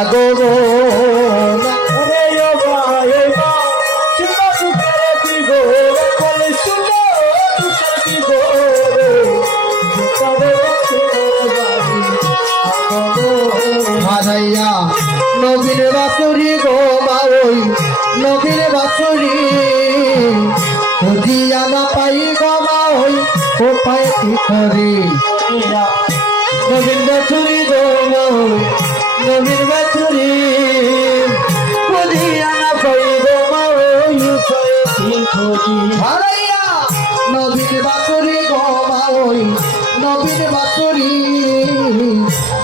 আগমন হারাইয়া নবীর বাঁশুরি গো মা ওই নবীর বাঁশুরি খুঁজিয়া না পাই গো মা ওই কোথায় কি করি নবীর বাঁশুরি গো মা ওই নবীর বাঁশুরি খুঁজিয়া না পাই গো মা ওই কোথায় কি করি হারাইয়া নবীর বাঁশুরি গো মা ওই নবীর বাঁশুরি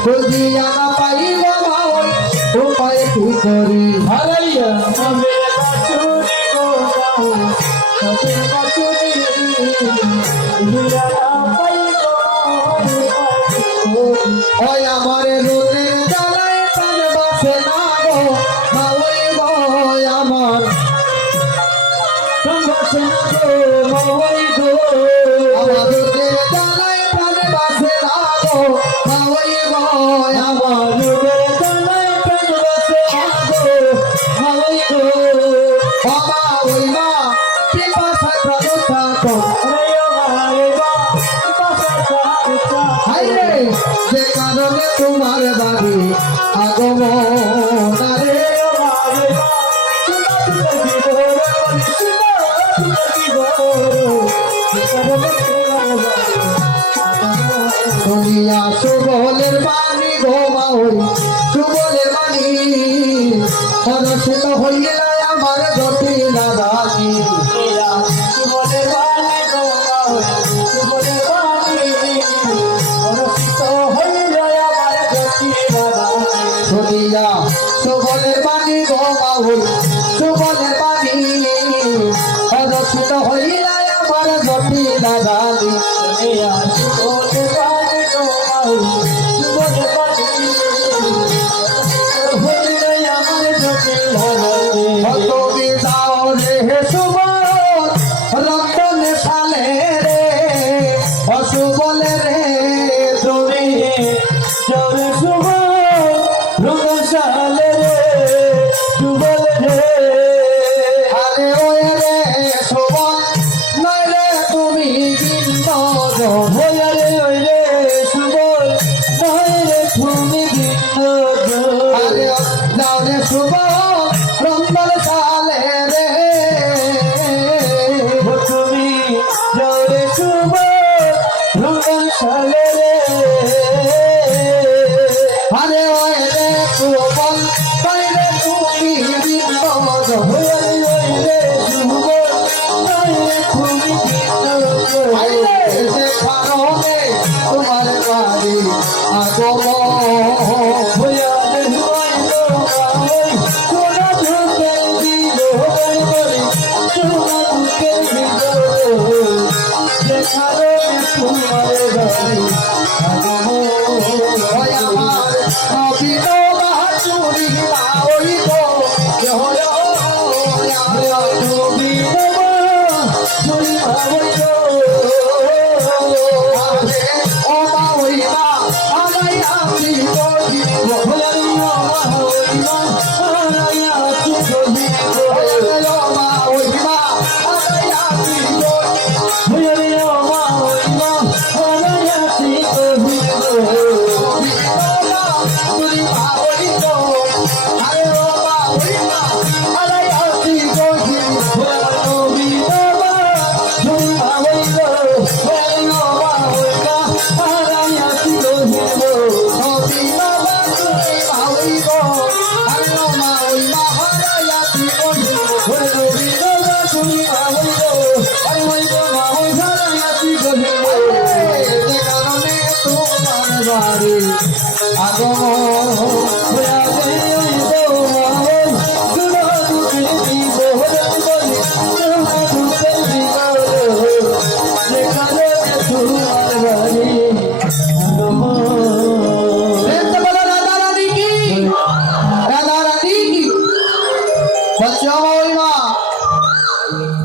খুঁজিয়া না পাই গো মা ওই কোথায় কি করি হারাইয়া নবীর বাঁশুরি গো মা ওই নবীর বাঁশুরি খুঁজিয়া না পাই গো ওই আমার রোদের জ্বালায় প্রাণ বাঁচে না গো মা ওই গো আমার প্রাণ বাঁচে না গো মা ওই গো আমার রোদের জ্বালায় প্রাণ বাঁচে না গো মা ওই গো আমার রোদের জ্বালায় প্রাণ বাঁচে না গো মা ওই গো বাবা ওই মা পিপাসা প্রাণ থাকো যে কারণে তোমার বাড়ি আগমন রে শুনিয়া সুবলের বাণী গো মা ওই সুবলের বাণী হরষিত হইলে আমার জটিল রানী সুবলের বাণী গো মা ওই সুবলের বাণী হরষিত হইলে আমার জটিল রানী শুনিয়া সুবলের বাণী গো মা ওই সুবলের বাণী হরষিত হইলে আমার জটিল রানী শুনিয়া সুবলের বাণী গো মা ওই সুবলের বাণী হইলে আমার জটিল রানী তুমি যাও রে সুবল রতন সালে রে অসুবলে রে তুমি জোরে সুবল রতন সালে রে সুবল রে আরে ওই রে সুবল নয় রে তুমি বিন্দর ওই রে সুবল নয় রে তুমি বিন্দর আরে যাও রে সুবল রতন সালে রে তুমি জোরে সুবল রতন সালে রে আরে ওই রে সুবল নয় রে তুমি বিন্দর ওই রে সুবল নয় রে তুমি বিন্দর যে কারণে তোমার বাড়ি আগমন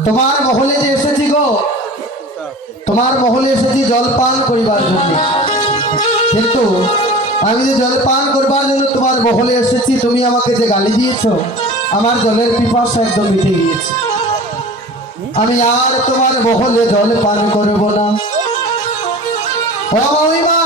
তোমার মহলে যে এসেছি গো, তোমার মহলে এসেছি জলপান করিবার জন্য, কিন্তু আমি যে জল পান করবার জন্য তোমার মহলে এসেছি, তুমি আমাকে যে গালি দিয়েছো, আমার জলের পিপাসা একদম মিটে গিয়েছে। আমি আর তোমার মহলে জল পান করব না। ও মহিমা